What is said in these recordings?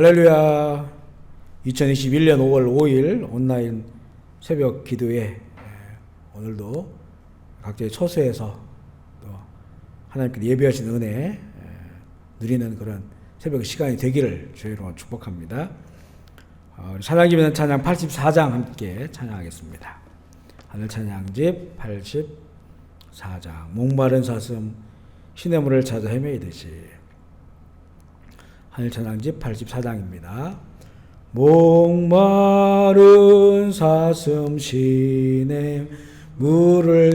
할렐루야. 2021년 5월 5일 온라인 새벽 기도에 오늘도 각자의 처소에서 또 하나님께서 예비하신 은혜 누리는 그런 새벽 시간이 되기를 주의 이름으로 축복합니다. 찬양기면 찬양 84장 함께 찬양하겠습니다. 하늘 찬양집 84장 목마른 사슴 시냇물을 찾아 헤매이듯이. 하늘 찬양집 84장입니다. 목마른 사슴 시냇물을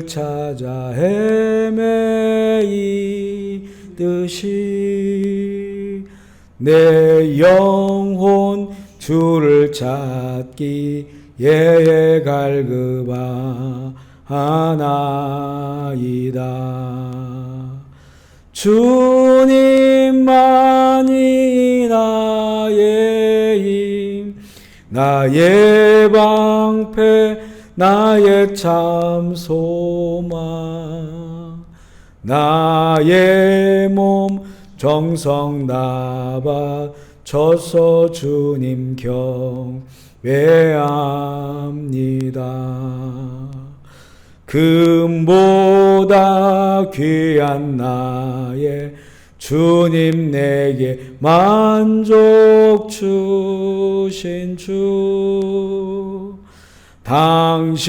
찾아 헤매이듯이 내 영혼 주를 찾기에 갈급하나이다. 주님만이 나의 힘, 나의 방패, 나의 참 소망, 나의 몸 정성 다 바쳐서 주님 경배합니다. 금보다 귀한 나의 주님, 내게 만족 주신 주, 당신만이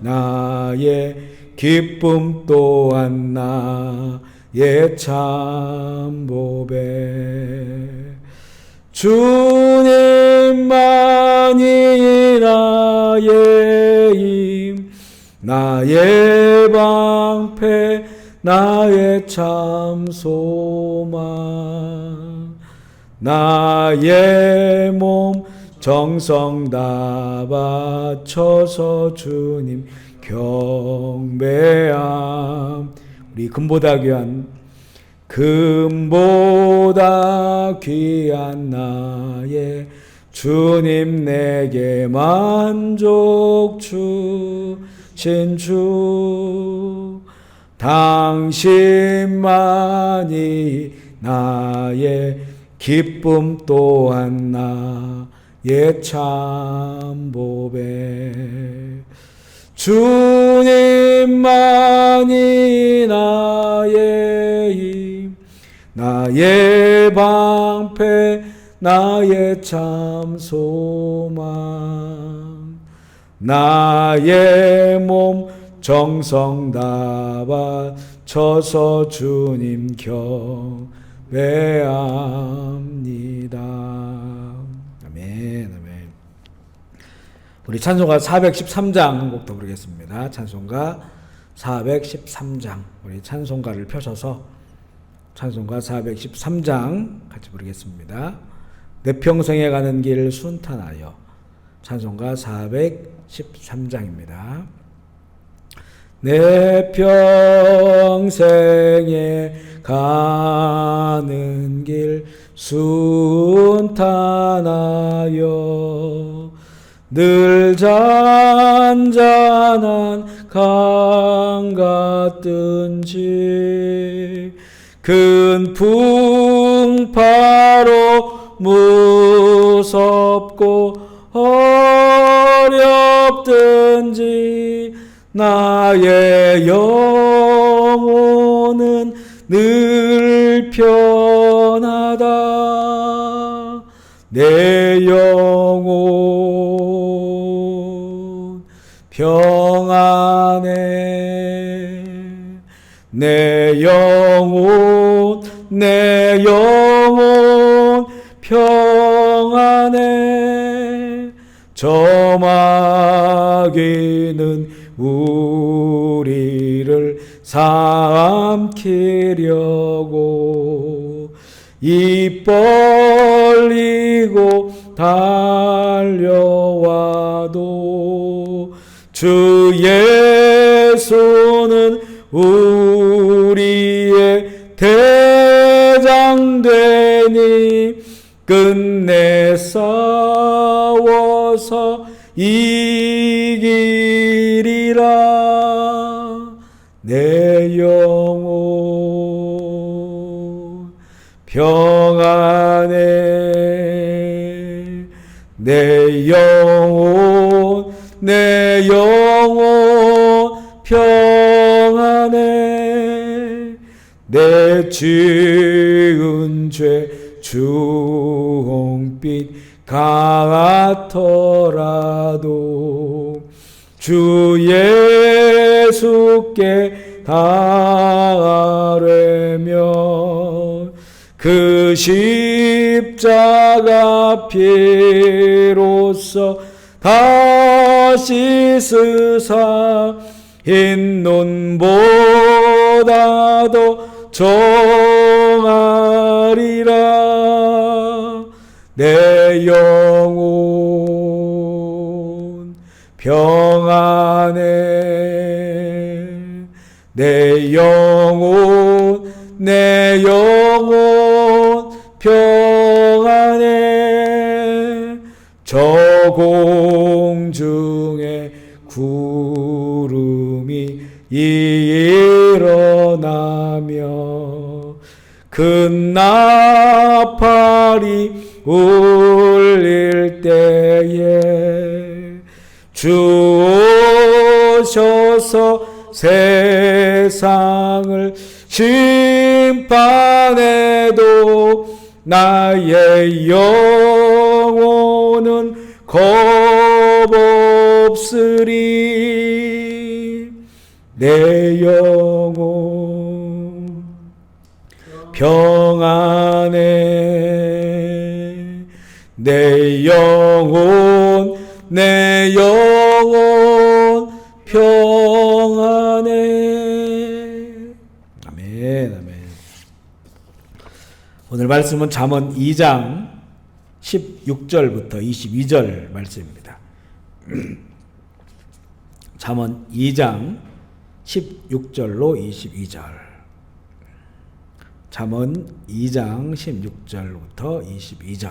나의 기쁨 또한 나의 참 보배. 주님만이 나의 힘, 나의 방패, 나의 참 소망, 나의 몸 정성 다 바쳐서 주님 경배함. 우리 금보다 귀한 나의 주님, 내게 만족 주신 주, 당신만이 나의 기쁨 또한 나의 참 보배. 주님만이 나의 힘, 나의 방패, 나의 참 소망, 나의 몸 정성 다 바쳐서 주님 경배합니다. 아멘, 아멘. 우리 찬송가 413장 한 곡 더 부르겠습니다. 찬송가 413장. 우리 찬송가를 펴셔서 찬송가 413장 같이 부르겠습니다. 내 평생에 가는 길 순탄하여. 찬송가 413장입니다. 내 평생에 가는 길 순탄하여 늘 잔잔한 강 같든지 큰 풍파로 무섭고 어렵든지 나의 영혼은 늘 편하다. 내 영혼 평안해. 내 영혼 평안해. 저 마귀는 우리를 삼키려고 입 벌리고 달려와도 주 예수는 우리의 대장 되니 끝내 싸워서 이기리라. 내 영혼 평안 내 영혼 평안해. 내 지은 죄 주홍빛 같더라도 주 예수께 달하려면 그 십자가 피로써 다시 쓰사 흰 눈보다도 정하리라. 내 영혼 평안해. 내 영혼 평안해. 저 공중에 구름이 일어나며 큰 나팔이 울릴 때에 주 오셔서 세상을 심판해도 나의 영혼은 겁없으리. 내 영혼 평안해. 내 영혼 평안해. 아멘, 아멘. 오늘 말씀은 잠언 2장 16절부터 22절 말씀입니다. 잠언 2장 16절로 22절. 잠언 2장 16절부터 22절.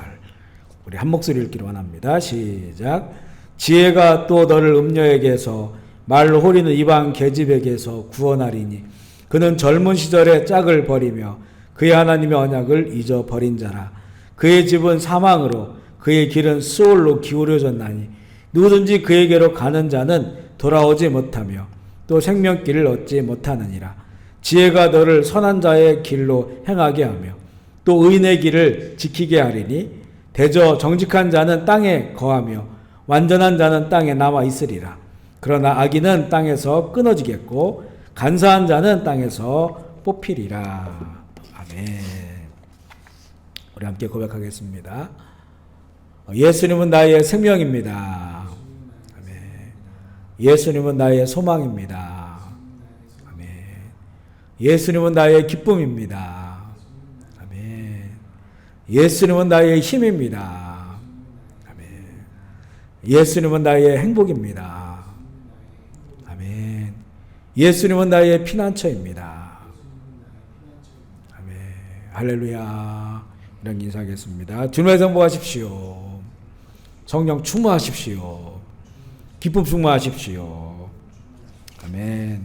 우리 한 목소리 읽기로 원합니다. 시작. 지혜가 또 너를 음녀에게서 말로 호리는 이방 계집에게서 구원하리니 그는 젊은 시절에 짝을 버리며 그의 하나님의 언약을 잊어버린 자라. 그의 집은 사망으로 그의 길은 수올로 기울여졌나니 누구든지 그에게로 가는 자는 돌아오지 못하며 또 생명길을 얻지 못하느니라. 지혜가 너를 선한 자의 길로 행하게 하며 또 의인의 길을 지키게 하리니 대저 정직한 자는 땅에 거하며 완전한 자는 땅에 남아 있으리라. 그러나 악인은 땅에서 끊어지겠고 간사한 자는 땅에서 뽑히리라. 아멘. 우리 함께 고백하겠습니다. 예수님은 나의 생명입니다. 아멘. 예수님은 나의 소망입니다. 아멘. 예수님은 나의 기쁨입니다. 아멘. 예수님은 나의 힘입니다. 아멘. 예수님은 나의 행복입니다. 아멘. 예수님은 나의 피난처입니다. 아멘. 할렐루야. 이런 인사하겠습니다. 주님의 성부하십시오. 성령 충만하십시오. 기쁨 충만하십시오. 아멘.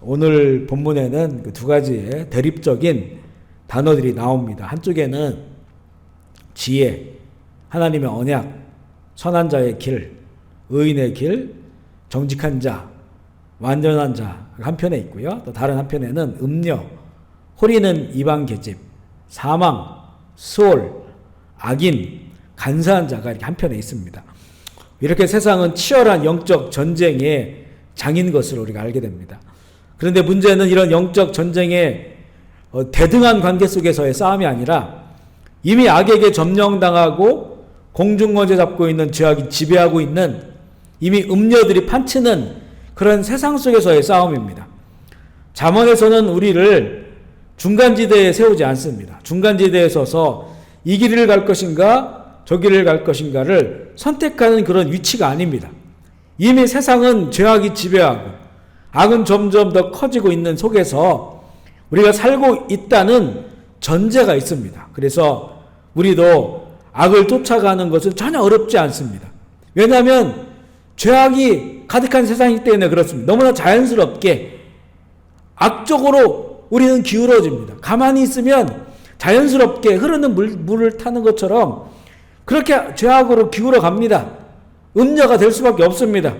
오늘 본문에는 그 두 가지의 대립적인 단어들이 나옵니다. 한쪽에는 지혜, 하나님의 언약, 선한 자의 길, 의인의 길, 정직한 자, 완전한 자 한편에 있고요. 또 다른 한편에는 음녀, 호리는 이방 계집, 사망, 수올, 악인, 간사한 자가 이렇게 한편에 있습니다. 이렇게 세상은 치열한 영적 전쟁의 장인 것을 우리가 알게 됩니다. 그런데 문제는 이런 영적 전쟁의 대등한 관계 속에서의 싸움이 아니라 이미 악에게 점령당하고 공중권세 잡고 있는 죄악이 지배하고 있는 이미 음녀들이 판치는 그런 세상 속에서의 싸움입니다. 잠언에서는 우리를 중간지대에 세우지 않습니다. 중간지대에 서서 이 길을 갈 것인가 저 길을 갈 것인가를 선택하는 그런 위치가 아닙니다. 이미 세상은 죄악이 지배하고 악은 점점 더 커지고 있는 속에서 우리가 살고 있다는 전제가 있습니다. 그래서 우리도 악을 쫓아가는 것은 전혀 어렵지 않습니다. 왜냐하면 죄악이 가득한 세상이기 때문에 그렇습니다. 너무나 자연스럽게 악적으로 우리는 기울어집니다. 가만히 있으면 자연스럽게 흐르는 물을 타는 것처럼 그렇게 죄악으로 기울어 갑니다. 음녀가 될 수밖에 없습니다.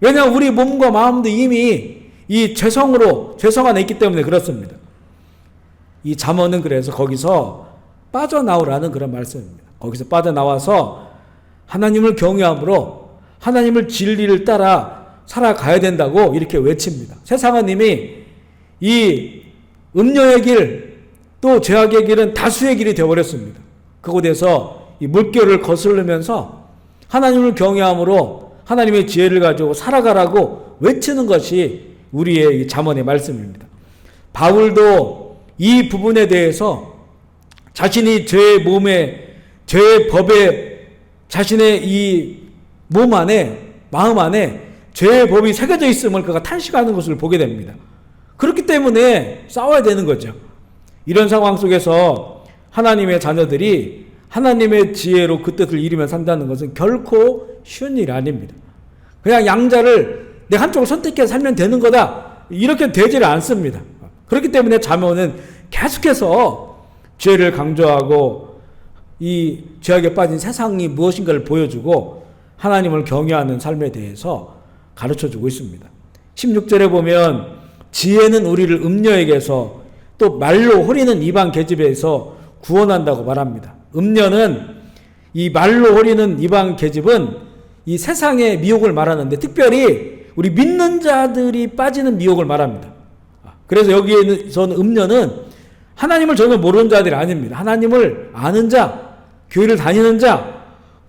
왜냐하면 우리 몸과 마음도 이미 이 죄성 안에 있기 때문에 그렇습니다. 이 잠언은 그래서 거기서 빠져나오라는 그런 말씀입니다. 거기서 빠져나와서 하나님을 경외함으로 하나님을 진리를 따라 살아가야 된다고 이렇게 외칩니다. 세상은 이미 이 음녀의 길, 또 죄악의 길은 다수의 길이 되어버렸습니다. 그곳에서 이 물결을 거스르면서 하나님을 경외함으로 하나님의 지혜를 가지고 살아가라고 외치는 것이 우리의 잠언의 말씀입니다. 바울도 이 부분에 대해서 자신이 죄의 법에 자신의 이 몸 안에, 마음 안에 죄의 법이 새겨져 있음을 그가 탄식하는 것을 보게 됩니다. 그렇기 때문에 싸워야 되는 거죠. 이런 상황 속에서 하나님의 자녀들이 하나님의 지혜로 그 뜻을 이루며 산다는 것은 결코 쉬운 일이 아닙니다. 그냥 양자를 내 한쪽을 선택해서 살면 되는 거다, 이렇게 되지를 않습니다. 그렇기 때문에 잠언은 계속해서 죄를 강조하고 이 죄악에 빠진 세상이 무엇인가를 보여주고 하나님을 경외하는 삶에 대해서 가르쳐주고 있습니다. 16절에 보면 지혜는 우리를 음녀에게서 또 말로 호리는 이방 계집에서 구원한다고 말합니다. 음녀는 이 말로 호리는 이방 계집은 이 세상의 미혹을 말하는데 특별히 우리 믿는 자들이 빠지는 미혹을 말합니다. 그래서 여기에서는 음녀는 하나님을 전혀 모르는 자들이 아닙니다. 하나님을 아는 자, 교회를 다니는 자,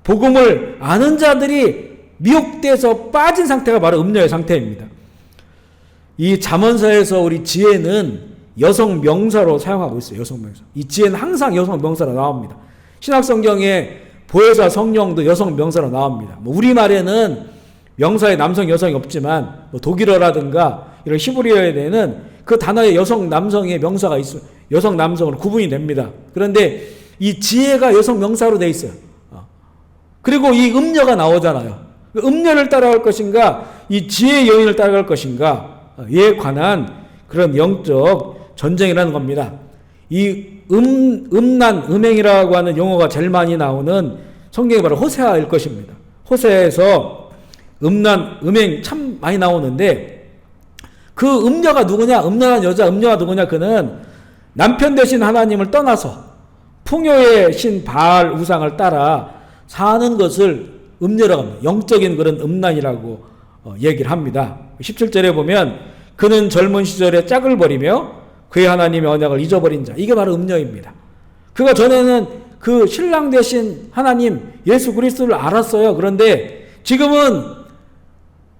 복음을 아는 자들이 미혹돼서 빠진 상태가 바로 음녀의 상태입니다. 이 잠언서에서 우리 지혜는 여성 명사로 사용하고 있어요. 여성 명사. 이 지혜는 항상 여성 명사로 나옵니다. 신약성경에 보혜사 성령도 여성 명사로 나옵니다. 우리말에는 명사에 남성 여성이 없지만 독일어라든가 이런 히브리어에는 그 단어에 여성 남성의 명사가 있어요. 여성 남성으로 구분이 됩니다. 그런데 이 지혜가 여성 명사로 돼 있어요. 그리고 이 음녀가 나오잖아요. 음녀를 따라갈 것인가, 이 지혜의 여인을 따라갈 것인가에 관한 그런 영적 전쟁이라는 겁니다. 이 음행이라고 하는 용어가 제일 많이 나오는 성경이 바로 호세아일 것입니다. 호세아에서 음행 참 많이 나오는데 그 음녀가 누구냐? 음녀란 여자, 음녀가 누구냐? 그는 남편 되신 하나님을 떠나서 풍요의 신 바알 우상을 따라 사는 것을 음녀라고 합니다. 영적인 그런 음란이라고 얘기를 합니다. 17절에 보면 그는 젊은 시절에 짝을 버리며 그의 하나님의 언약을 잊어버린 자. 이게 바로 음녀입니다. 그가 전에는 그 신랑 되신 하나님 예수 그리스도를 알았어요. 그런데 지금은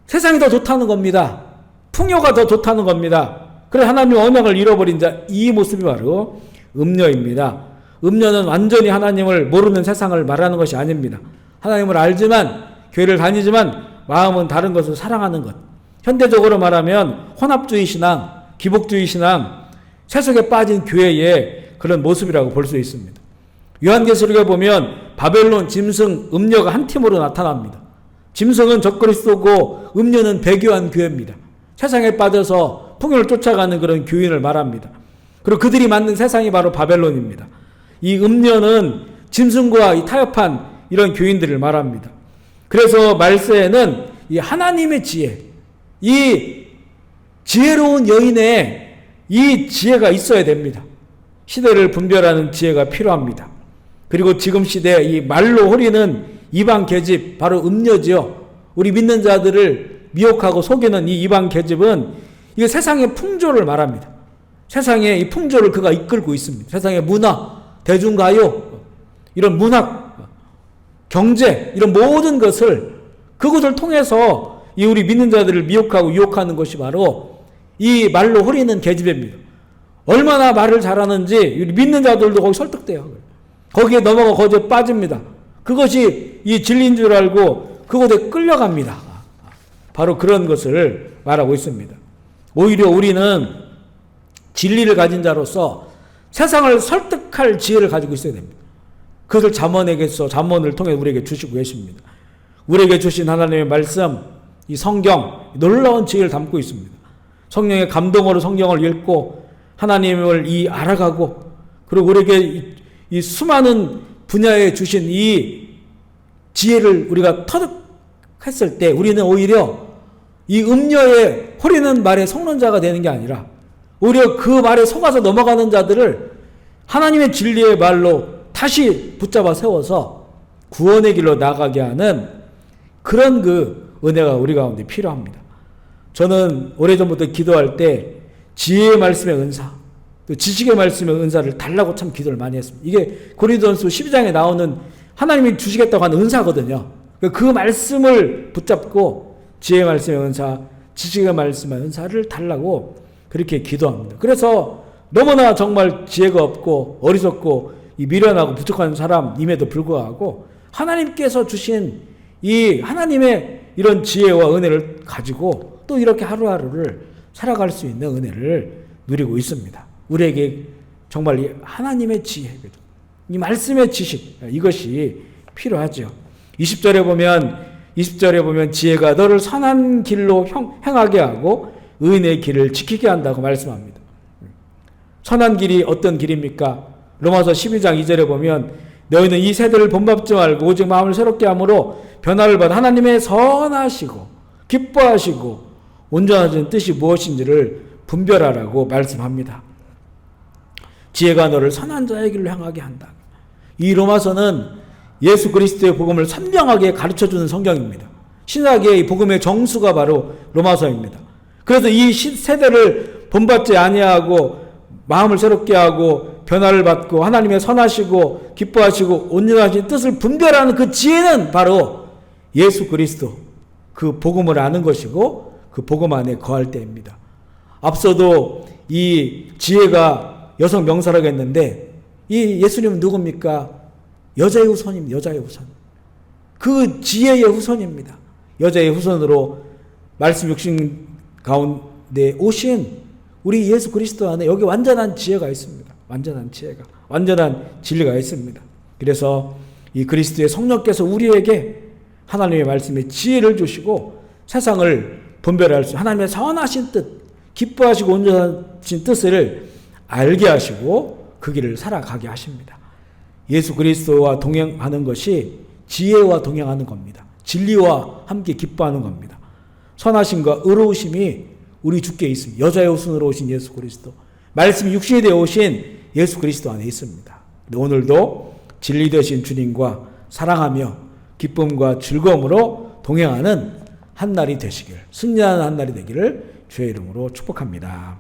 세상이 더 좋다는 겁니다. 풍요가 더 좋다는 겁니다. 그래 하나님의 언약을 잃어버린 자. 이 모습이 바로 음녀입니다. 음녀는 완전히 하나님을 모르는 세상을 말하는 것이 아닙니다. 하나님을 알지만 교회를 다니지만 마음은 다른 것을 사랑하는 것. 현대적으로 말하면 혼합주의 신앙, 기복주의 신앙, 세속에 빠진 교회의 그런 모습이라고 볼 수 있습니다. 요한계시록에 보면 바벨론, 짐승, 음녀가 한 팀으로 나타납니다. 짐승은 적그리스도고 음녀는 배교한 교회입니다. 세상에 빠져서 풍요를 쫓아가는 그런 교인을 말합니다. 그리고 그들이 만든 세상이 바로 바벨론입니다. 이 음녀는 짐승과 이 타협한 이런 교인들을 말합니다. 그래서 말세에는 이 하나님의 지혜, 이 지혜로운 여인의 이 지혜가 있어야 됩니다. 시대를 분별하는 지혜가 필요합니다. 그리고 지금 시대에 이 말로 호리는 이방 계집, 바로 음녀지요. 우리 믿는 자들을 미혹하고 속이는 이 이방 계집은 이게 세상의 풍조를 말합니다. 세상의 이 풍조를 그가 이끌고 있습니다. 세상의 문화, 대중가요, 이런 문학, 경제, 이런 모든 것을 그것을 통해서 이 우리 믿는 자들을 미혹하고 유혹하는 것이 바로 이 말로 호리는 계집입니다. 얼마나 말을 잘하는지 우리 믿는 자들도 거기 설득돼요. 거기에 넘어가 거기에 빠집니다. 그것이 이 진리인 줄 알고 그곳에 끌려갑니다. 바로 그런 것을 말하고 있습니다. 오히려 우리는 진리를 가진 자로서 세상을 설득할 지혜를 가지고 있어야 됩니다. 그것을 잠언을 통해 우리에게 주시고 계십니다. 우리에게 주신 하나님의 말씀, 이 성경, 놀라운 지혜를 담고 있습니다. 성령의 감동으로 성경을 읽고 하나님을 알아가고, 그리고 우리에게 이 수많은 분야에 주신 이 지혜를 우리가 터득 했을 때 우리는 오히려 이 음녀의 호리는 말에 속는 자가 되는 게 아니라 오히려 그 말에 속아서 넘어가는 자들을 하나님의 진리의 말로 다시 붙잡아 세워서 구원의 길로 나가게 하는 그런 그 은혜가 우리 가운데 필요합니다. 저는 오래전부터 기도할 때 지혜의 말씀의 은사, 또 지식의 말씀의 은사를 달라고 참 기도를 많이 했습니다. 이게 고린도전서 12장에 나오는 하나님이 주시겠다고 하는 은사거든요. 그 말씀을 붙잡고 지혜의 말씀의 은사, 지식의 말씀의 은사를 달라고 그렇게 기도합니다. 그래서 너무나 정말 지혜가 없고 어리석고 미련하고 부족한 사람임에도 불구하고 하나님께서 주신 이 하나님의 이런 지혜와 은혜를 가지고 또 이렇게 하루하루를 살아갈 수 있는 은혜를 누리고 있습니다. 우리에게 정말 이 하나님의 지혜, 이 말씀의 지식, 이것이 필요하죠. 20절에 보면 지혜가 너를 선한 길로 행하게 하고 의인의 길을 지키게 한다고 말씀합니다. 선한 길이 어떤 길입니까? 로마서 12장 2절에 보면 너희는 이 세대를 본받지 말고 오직 마음을 새롭게 함으로 변화를 받아 하나님의 선하시고 기뻐하시고 온전하신 뜻이 무엇인지를 분별하라고 말씀합니다. 지혜가 너를 선한 자의 길로 향하게 한다. 이 로마서는 예수 그리스도의 복음을 선명하게 가르쳐주는 성경입니다. 신약의 복음의 정수가 바로 로마서입니다. 그래서 이 세대를 본받지 아니하고 마음을 새롭게 하고 변화를 받고 하나님의 선하시고 기뻐하시고 온전하신 뜻을 분별하는 그 지혜는 바로 예수 그리스도 그 복음을 아는 것이고 그 복음 안에 거할 때입니다. 앞서도 이 지혜가 여성 명사라고 했는데 이 예수님은 누굽니까? 여자의 후손입니다. 여자의 후손. 그 지혜의 후손입니다. 여자의 후손으로 말씀 육신 가운데 오신 우리 예수 그리스도 안에 여기 완전한 지혜가 있습니다. 완전한 지혜가, 완전한 진리가 있습니다. 그래서 이 그리스도의 성령께서 우리에게 하나님의 말씀에 지혜를 주시고 세상을 분별할 수, 하나님의 선하신 뜻, 기뻐하시고 온전하신 뜻을 알게 하시고 그 길을 살아가게 하십니다. 예수 그리스도와 동행하는 것이 지혜와 동행하는 겁니다. 진리와 함께 기뻐하는 겁니다. 선하심과 의로우심이 우리 주께 있습니다. 여자의 후손으로 오신 예수 그리스도, 말씀이 육신이 되어 오신 예수 그리스도 안에 있습니다. 오늘도 진리 되신 주님과 사랑하며 기쁨과 즐거움으로 동행하는 한 날이 되시길, 승리하는 한 날이 되기를 주의 이름으로 축복합니다.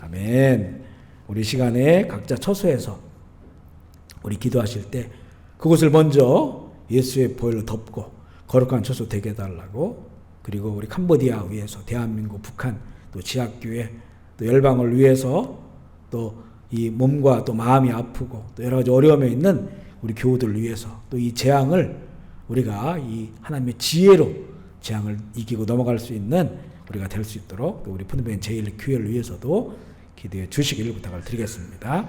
아멘. 우리 시간에 각자 처소에서 우리 기도하실 때 그곳을 먼저 예수의 보혈로 덮고 거룩한 처소 되게 해달라고, 그리고 우리 캄보디아 위해서, 대한민국, 북한, 또 지하교회, 또 열방을 위해서, 또 이 몸과 또 마음이 아프고 또 여러 가지 어려움에 있는 우리 교우들을 위해서, 또 이 재앙을 우리가 이 하나님의 지혜로 재앙을 이기고 넘어갈 수 있는 우리가 될 수 있도록, 또 우리 푸른변 제1교회를 위해서도 기도해 주시기를 부탁을 드리겠습니다.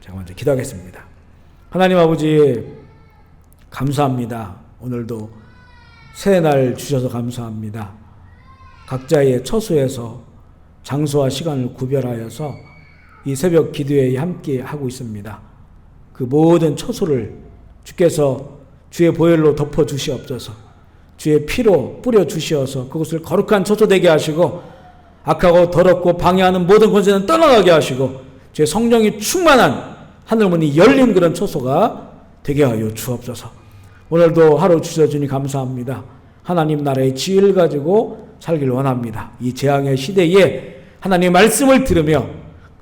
제가 먼저 기도하겠습니다. 하나님 아버지 감사합니다. 오늘도 새 날 주셔서 감사합니다. 각자의 처소에서 장소와 시간을 구별하여서 이 새벽 기도회에 함께 하고 있습니다. 그 모든 처소를 주께서 주의 보혈로 덮어 주시옵소서. 주의 피로 뿌려 주시어서 그것을 거룩한 처소 되게 하시고 악하고 더럽고 방해하는 모든 권세는 떠나가게 하시고 주의 성령이 충만한 하늘문이 열린 그런 처소가 되게 하여 주옵소서. 오늘도 하루 주셔주니 감사합니다. 하나님 나라의 지혜를 가지고 살기를 원합니다. 이 재앙의 시대에 하나님의 말씀을 들으며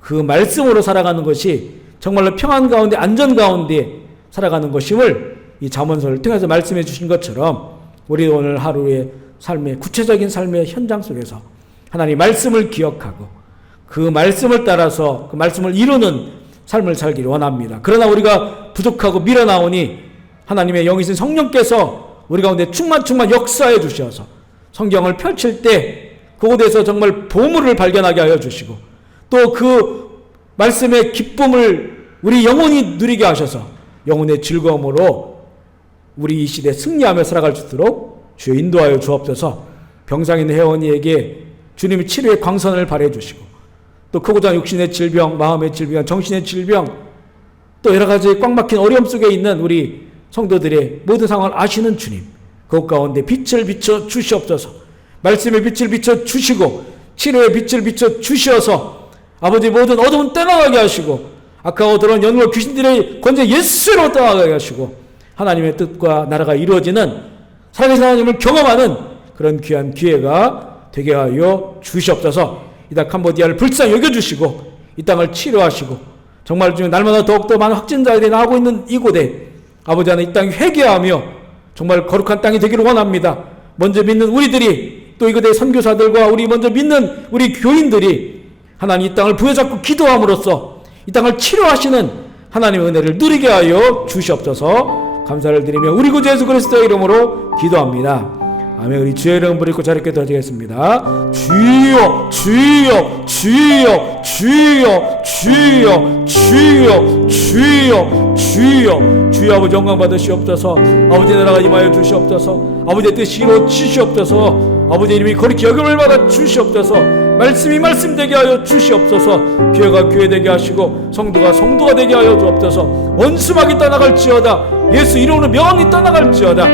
그 말씀으로 살아가는 것이 정말로 평안 가운데 안전 가운데 살아가는 것임을 이 잠언서를 통해서 말씀해 주신 것처럼 우리 오늘 하루의 삶의 구체적인 삶의 현장 속에서 하나님의 말씀을 기억하고 그 말씀을 따라서 그 말씀을 이루는 삶을 살기를 원합니다. 그러나 우리가 부족하고 밀어나오니 하나님의 영이신 성령께서 우리 가운데 충만 역사해 주셔서 성경을 펼칠 때 그곳에서 정말 보물을 발견하게 하여 주시고 또 그 말씀의 기쁨을 우리 영혼이 누리게 하셔서 영혼의 즐거움으로 우리 이 시대에 승리하며 살아갈 수 있도록 주여 인도하여 주옵소서. 병상인 혜원이에게 주님의 치료의 광선을 발해 주시고 또 크고자 육신의 질병, 마음의 질병, 정신의 질병, 또 여러 가지 꽉 막힌 어려움 속에 있는 우리 성도들의 모든 상황을 아시는 주님, 그 가운데 빛을 비춰 주시옵소서. 말씀의 빛을 비춰 주시고 치료의 빛을 비춰 주시어서 아버지 모든 어두운 떠나가게 하시고 악하고 더러운 연과 귀신들의 권세 예수로 떠나가게 하시고 하나님의 뜻과 나라가 이루어지는 살아계신 하나님을 경험하는 그런 귀한 기회가 되게 하여 주시옵소서. 이 땅 캄보디아를 불쌍히 여겨주시고 이 땅을 치료하시고 정말 지금 날마다 더욱더 많은 확진자들이 나오고 있는 이곳에 아버지 하나님 이 땅이 회개하며 정말 거룩한 땅이 되기를 원합니다. 먼저 믿는 우리들이 또 이곳의 선교사들과 우리 먼저 믿는 우리 교인들이 하나님 이 땅을 부여잡고 기도함으로써 이 땅을 치료하시는 하나님의 은혜를 누리게 하여 주시옵소서. 감사를 드리며 우리 구주 예수 그리스도의 이름으로 기도합니다. 아멘. 우리 주의 이름 부르고 자리께 드리겠습니다. 주여 주여 주여 주여 주여 주여 주여 주여 주여 아버지 영광 받으시옵소서. 아버지 나라가 임하여 주시옵소서. 아버지의 뜻이 이루어지시옵소서. 아버지 이름이 거룩히 여김을 받아 주시옵소서. 말씀이 말씀되게 하여 주시옵소서. 교회가 교회되게 하시고 성도가 성도가 되게 하여 주옵소서. 원수막이 떠나갈지어다. 예수 이름으로 명함이 떠나갈지어다.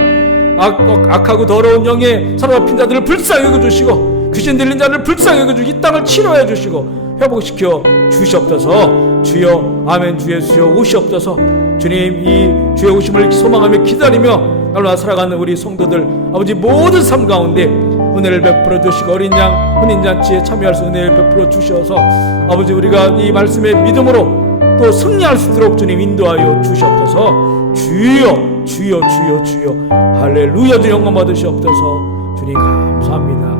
악하고 더러운 영에 사로잡힌 자들을 불쌍히 여겨주시고 귀신 들린 자를 불쌍히 여겨주시고 이 땅을 치료해 주시고 회복시켜 주시옵소서. 주여 아멘. 주 예수여 오시옵소서. 주님 이 주의 오심을 소망하며 기다리며 날마다 살아가는 우리 성도들 아버지 모든 삶 가운데 은혜를 베풀어 주시고 어린 양 혼인잔치에 참여할 수 은혜를 베풀어 주셔서 아버지 우리가 이 말씀의 믿음으로 또 승리할 수 있도록 주님 인도하여 주시옵소서. 주여 주여 주여 주여 할렐루야. 주 영광 받으시옵소서. 주님 감사합니다.